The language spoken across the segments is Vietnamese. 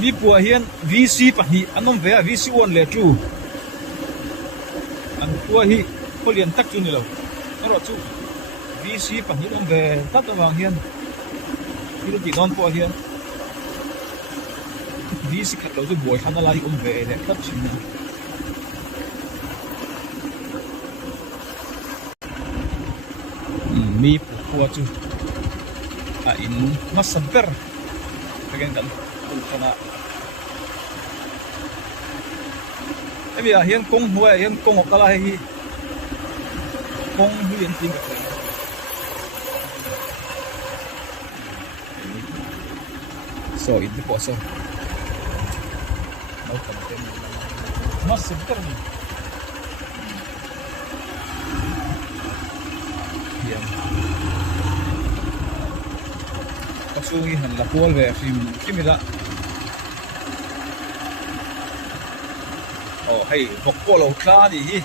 mi bua hian VC pahnih anom ve a VC 1 le 2 an tua hi polian tak chu ni lo ro chu VC pahnih om ve tat awang hian hi ti non po hian VC khat lo chu boi khana lai om ve le tat chin mi pu chu a in masaber again kan kana bây giờ hiện công huệ hiện công học la hi công hiện tin cái so ít đi so đâu cần thêm mas sebentar nih ya pasuri han la pol ve phim da hay bọc cô lẩu cá gì hi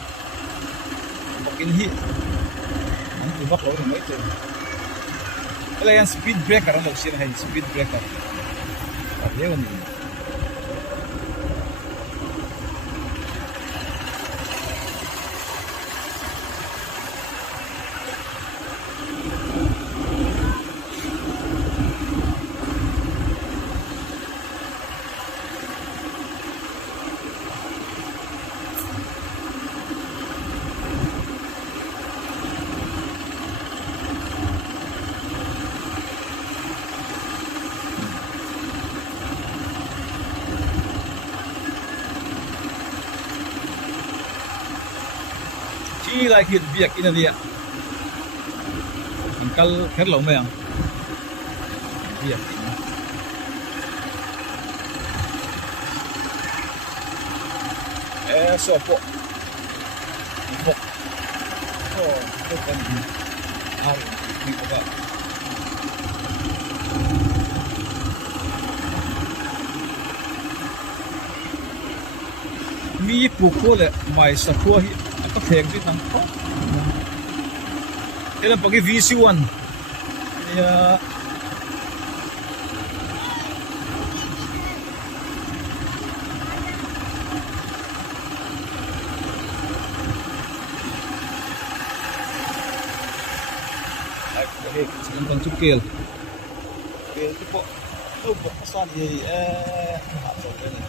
bọc in hi anh cứ bọc lẩu thì mấy chuyện cái này speed breaker lẩu xin hay speed breaker à thế còn gì chỉ lại hiện việc in đi ạ anh cal khét lồng mày à việc so po cái con ao đi các bạn mi pu ko le mai sa ko hi có thèm cái thằng khó thế là cái VC1 thì đây sebentar chút kil cái bộ đâu bộ san gì hạ rồi đây này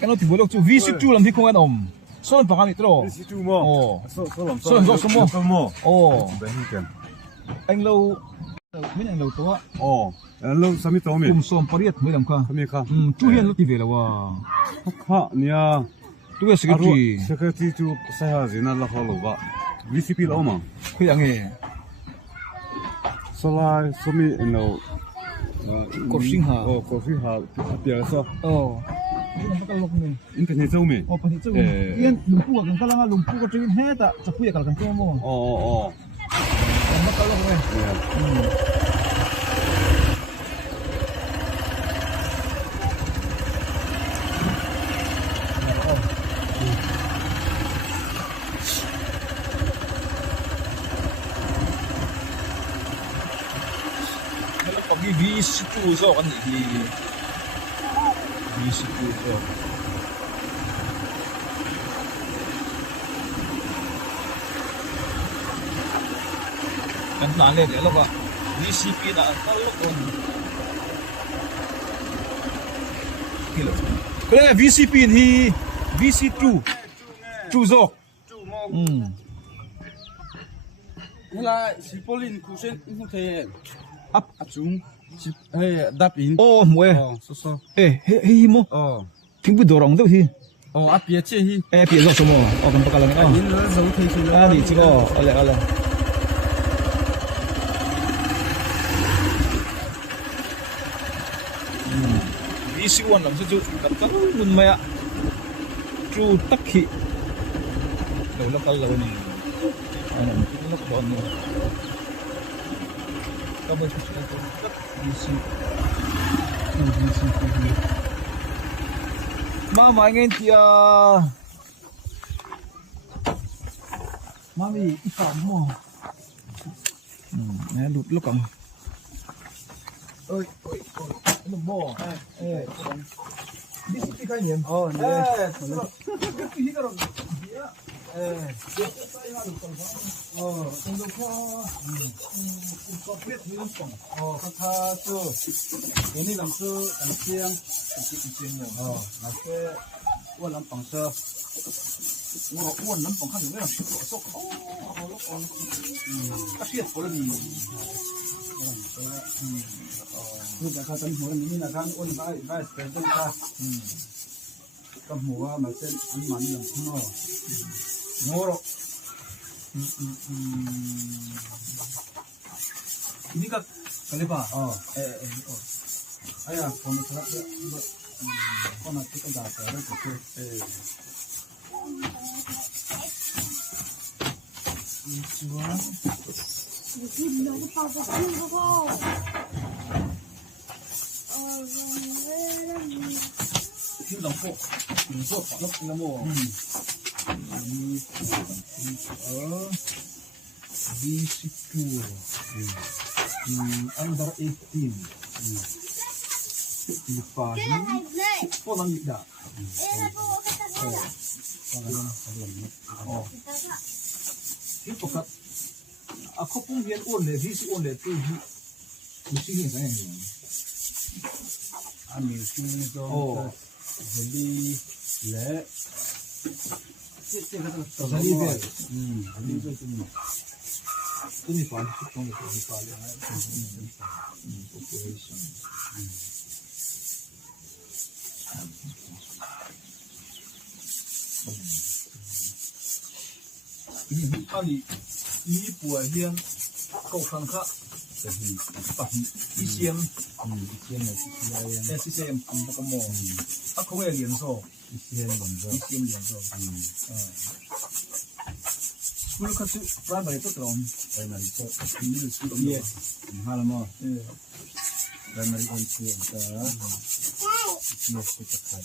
cái nó thì bố lộc chú VC2 làm gì không anh om son bằng anh ít rồi VC2 mo son do số mo anh lâu mấy anh lâu to lâu sao mi to mi son pariat mấy làm kha chú hiền nó thì về là wa ha nia tu là security chú sai ha zina la follow ba VCP lo ma cái anh ấy solai somi no coaching ha coaching ha tiar so ini nampak kalau ni. Internet jauh mi. Panik jauh. Ian lumpuh kan kalau nggak lumpuh kau cewek heta, capu ya kalau kan cuma mau. Nampak kalau ni. Kalau pergi VC2 so kan ni. VC2 so. Kan nale dia lo pak VCP dah kalau kon kilo. Kalau VCP ni VC2 zok. Hela si Polin kusen itu teh Up acung si dap in mue. So hei mo. Ting bu dorong tu hi. ap ye che hi pi zok semua. Kan pakalang in la zo thei chi la ni chigo ale. VC1 làm sao chú đặt các mình mày ạ chú tắc khí đầu nó lâu này anh làm cái nó còn nữa các bạn sẽ tắc VC Mama ingin dia. Mami ikan mo. Nè lụt lúc còn. Ơi, nó bò. Đi đi cái niệm. Nè. Cái cái rồi. Trong đó có biết như lắm còn. Các tha chưa. Cái này làm sơ, làm chiang, rồi. Là cái quân làm bằng sơ. Quân lắm còn khác nữa là sốc. Các thiết có là gì? Lúc này khai tânหัวนี้นะท่านอ้วนได้เป็นต้นข้ากับหัวมาเส้นอันมันหลังข้างนอก Ngoro. Ini kak kalipa. Ayah, kalau misalnya kau nanti kan dah ada gitu. Ini lampok, lampok, lampok. Di situ under 18 Lipahi Polang Yida Itu kat aku pun biar oleh visi oleh tu mesti ni saya ni Ambil sini dong. Beli le. Jadi dia Beli tu tu. ini paling sukong itu ini paling population ini kali ini buah yang kau sangka isian isian kamu aku yang lianso isian lianso Sekolah kat primary itu terong. Primary itu Ini sekolah iya. Mahal mah. Iya. Primary itu kita. Iya kita kat.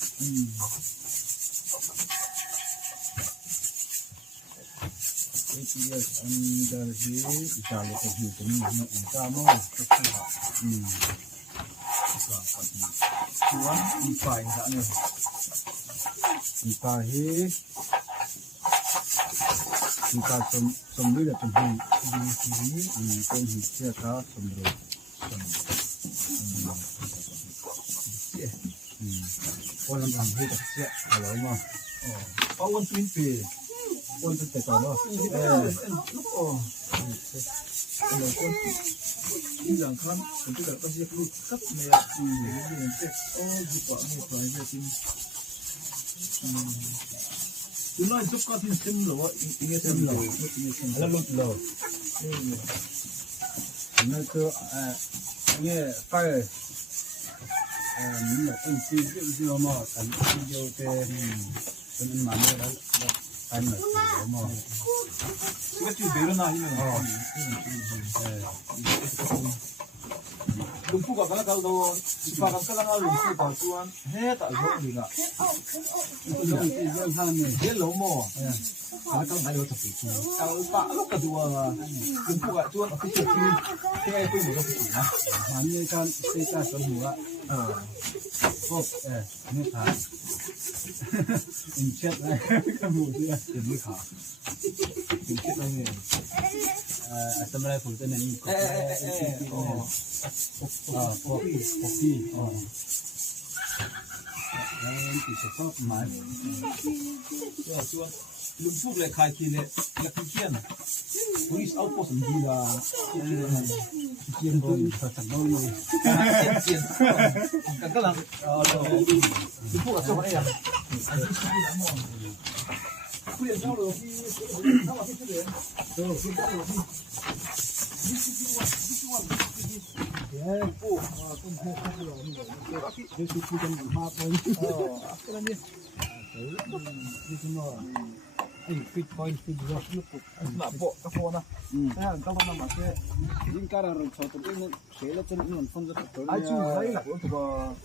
Itu ya under di Italia ke situ ni nak utama kita. Tuan dipain taknya. Dipahi kita sembuh dah sembuh di sini kau hidup tak sembuh orang yang hidup siap kalau mah Pawan twin pe. pun tetap kalau Bilang kan, itu tak pasti perlu kat merah ini nanti. Jumpa ni banyak tim. Tuna itu kat tim sem lo, ini sem lo, ini sem. lalu lo那个也带你们公司就是了嘛，咱就在咱们买的咱们了嘛， Kita tu beru na ini. Lumpuh kat mana kalau dipakai sekarang lumpuh kat tuan, tak jauh juga. itu yang sana ni, Dia lomo. ada kan ada tapi Kalau pak lu kedua lumpuh kat tuan aku cekik. Saya itu bukan kita. ini kan kita semua kok ini kan incet kamu dia Jadi kah? Kita ni. sebenarnya pun tu ni kopi yang kita sok mai Ya, tuan. Lumpuh le kai kile, le kian. Polis outpost ni lah. kian tu tak tahu ni Kian. Kakak lang. Lumpuh kat mana ya? Aku yang tahu loh. Sama kita dia. Tuh, kita tahu loh. ya aku pun tak tahu ni tapi dia suku kan apa ni Aku lah ni. ni semua fit point fit drop ni Nak bawa ke phone lah. Kalau nama saya. ini kan orang satu ni saya lah cuma ni phone tu Ai chú thấy là của tụi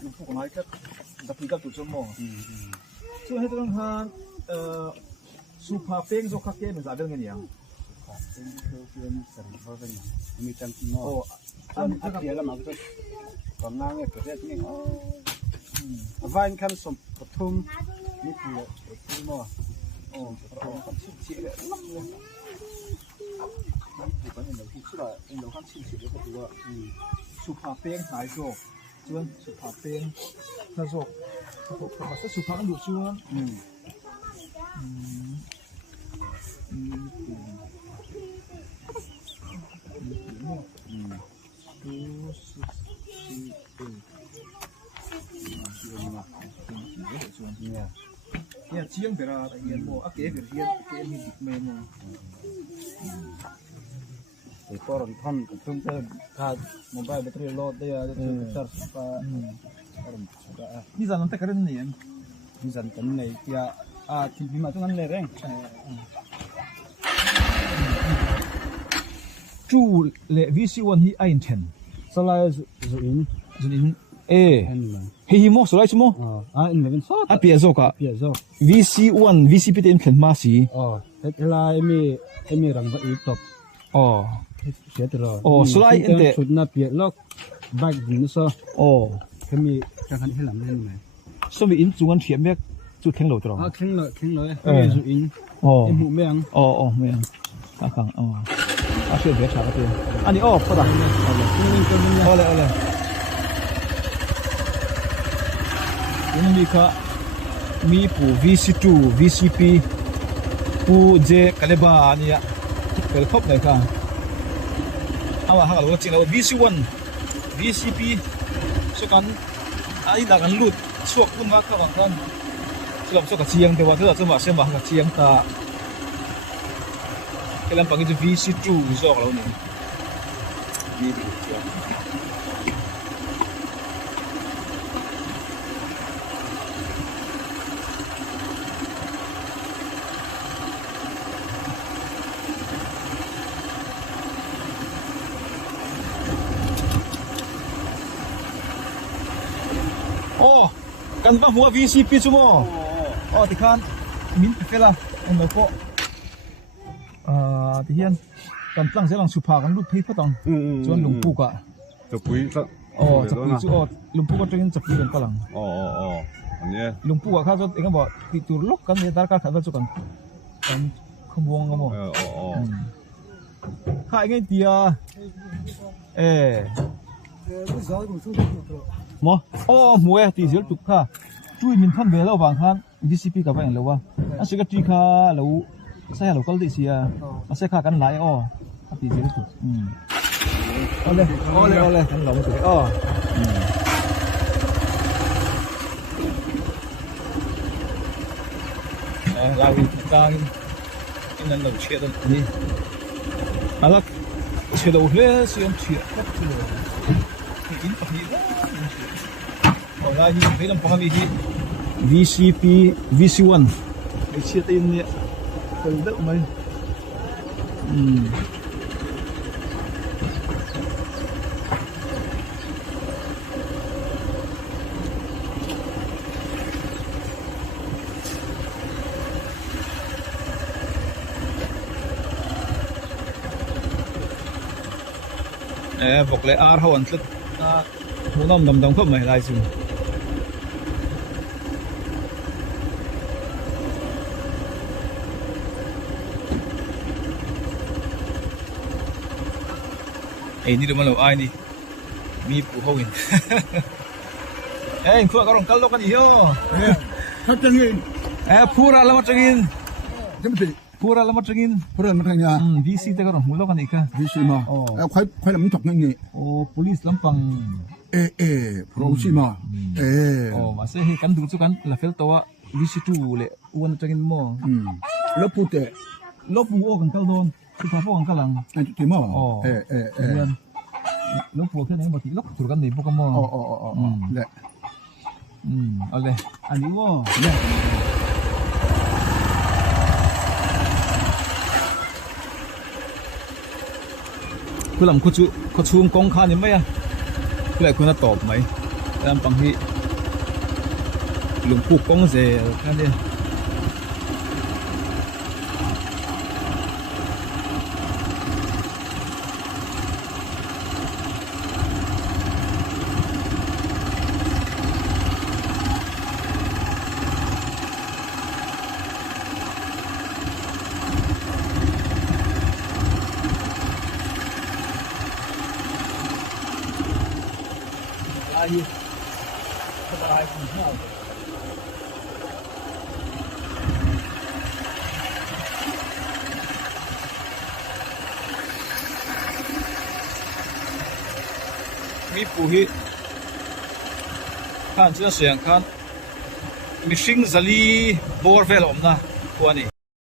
lumpuh còn hai cách. Tapi các tụi semua. ช่วยให้ต้องทานสุภาพเป้งโซคาเกะเหมือนสาเรื่องกันอย่าง เป็นเพื่อนสันเขาเป็นมีจังที่นอ โอ้ อันถ้าเสียแล้วมันก็ตอนนั่งเนี่ยเกิดเรื่องนี้ว่านคันสมปทุมนี่คือปทุมอ่ะโอ้ปทุมคันชิ้นชิ้นเลยล้ำเลยมันถูกกันเองเราที่ชื่ออะไรเองเราคันชิ้นชิ้นเลยก็ถือว่า สุภาพเป้งสายโซชวนสุภาพเป้งถ้าโซมาสักสุภาพกันดูชวนเนี่ยเชียงเวลาเรียนโมอาเกะเรียนเกะมีดิบเมโม ไอ้ตัวรันท่อนกับทุ่งเต้นถ้าโมบายแบตเตอรี่โหลดได้จะจะก็นี่จะนั่งแต่กันเนี่ย มีสันกันในที่ที่พิมพ์ตรงนั้นเลยเร่ง จูเละวิสิวันที่ไอ้เทน สลายสุอิน จุนินเอ เห็นไหม เฮียโมสไลด์ชั่วโม อินเป็นซอส อาเปียโซกะ เปียโซ VC1 VCP เต็มเข็มมาสี เวลามีรังก็อีกตบ อ๋อ เสียตลอด โอ้สไลด์เตะ ชุดน่าเปียล็อกแบกดินซะ โอ้ มีจังหันให้หลังเห็นไหม สมัยอินจุงันเทียมเรียกจุดแข็งโหลดตรอ แข็งเลยสุอิน อ๋อ หมูเมียง อ๋อไม่ยังอาขังอ๋ออาเชื่อเบียร์ชาก็เตียอันนี้อ๋อพอดะ เอาเลย เอาเลยยังมีค่ะมีผู้ VC2 VCP ผู้เจกันเลยบ้านี่เกิดพบเลยค่ะเอาว่าหากเราจริงเรา VC1 VCP ส่วนกันไอ้หลักกันลุดช่วงคุณว่าข้าวบางท่านสำหรับส่วนกับเชียงแต่ว่าถ้าเราจะมาเชื่อมกับเชียงตาkailan pag ito VC2 gusto ko lang oh kan ba huwa VCP sumo oh tikan min pela ang koที่เฮียนกันตั้งเสียงสุภากันรูดพีพตองส่วนหลวงปู่กะ จะปุ้ยสัก อ๋อจะปุยจู่หลวงปู่ก็จะยินจะปุยกันก็หลัง อ๋ออันนี้ หลวงปู่กะข้าจะเองก็บอกติดตัวล็อกกันเนี่ยตาการขันว่าจุกันกันขบวงกันหมดข้าเองไงเดียหมออ๋อหมวยตีเสียจุกข้าจุ้ยมินพันเวลาบางครั้ง DCP กับไปอย่างเร็ววะอาศัยกับจุ้ยข้าแล้วใช่เราก็ได้เสียมาใช้ค่ากันหลายอ้อตีเสียถูกเอาเลยทั้งเราไม่ถูกอ้อเราอีกการนี่นั่นเราเชื่อตรงนี้อะไรเชื่อเราเฮ้ยเชื่อเชื่อก็เชื่อกินไปแล้วเอาละนี่ไม่ต้องพอมีที่ VCP VC1 ไอ้เชื่อตีนเนี่ยเป็นเด็กไหมบอกเลยอาร์เขาอันสุดหัวน้ำดำๆเข้ามาได้สิไอ้นี่ดูมันเราไอ้นี่มีผู้เขาเห็นเอ้ยพวกเราลองกันลกันอีกเหรอถ้าจะเงินพูดอะไรมาจังกินจะไม่ติพูดอะไรมาจังกินพูดอะไรมาทางยาVC แต่ก็ลองหัวเรากันอีกค่ะ VC มาค่อยลำจบนั่นไงโอ้ police ลำปังpolice มาโอ้มาเสียให้กันดูสุกันแล้วเฟลตัว VC2 เลยอ้วนจังกินมั่วแล้วพูดแต่ลบปูโอกันเก้าโดนคือพอพวกกันกำลังที่มั่วลบปูแค่ไหนบางทีลบถูกกันนี่พวกกันมั่วแหละเอาเลยอันนี้ว่าคือหลังเขาชูงกองคานี่ไหมอ่ะคืออะไรคุณจะตอบไหมตามบางที หลวงปู่กงเจนั่นเองอะไรสบายคุณเที่ยวมีปุ๋ยข้านเชื่อเสียงข้านมีชิงซาลีบอร์เวลอมนะตัวนี้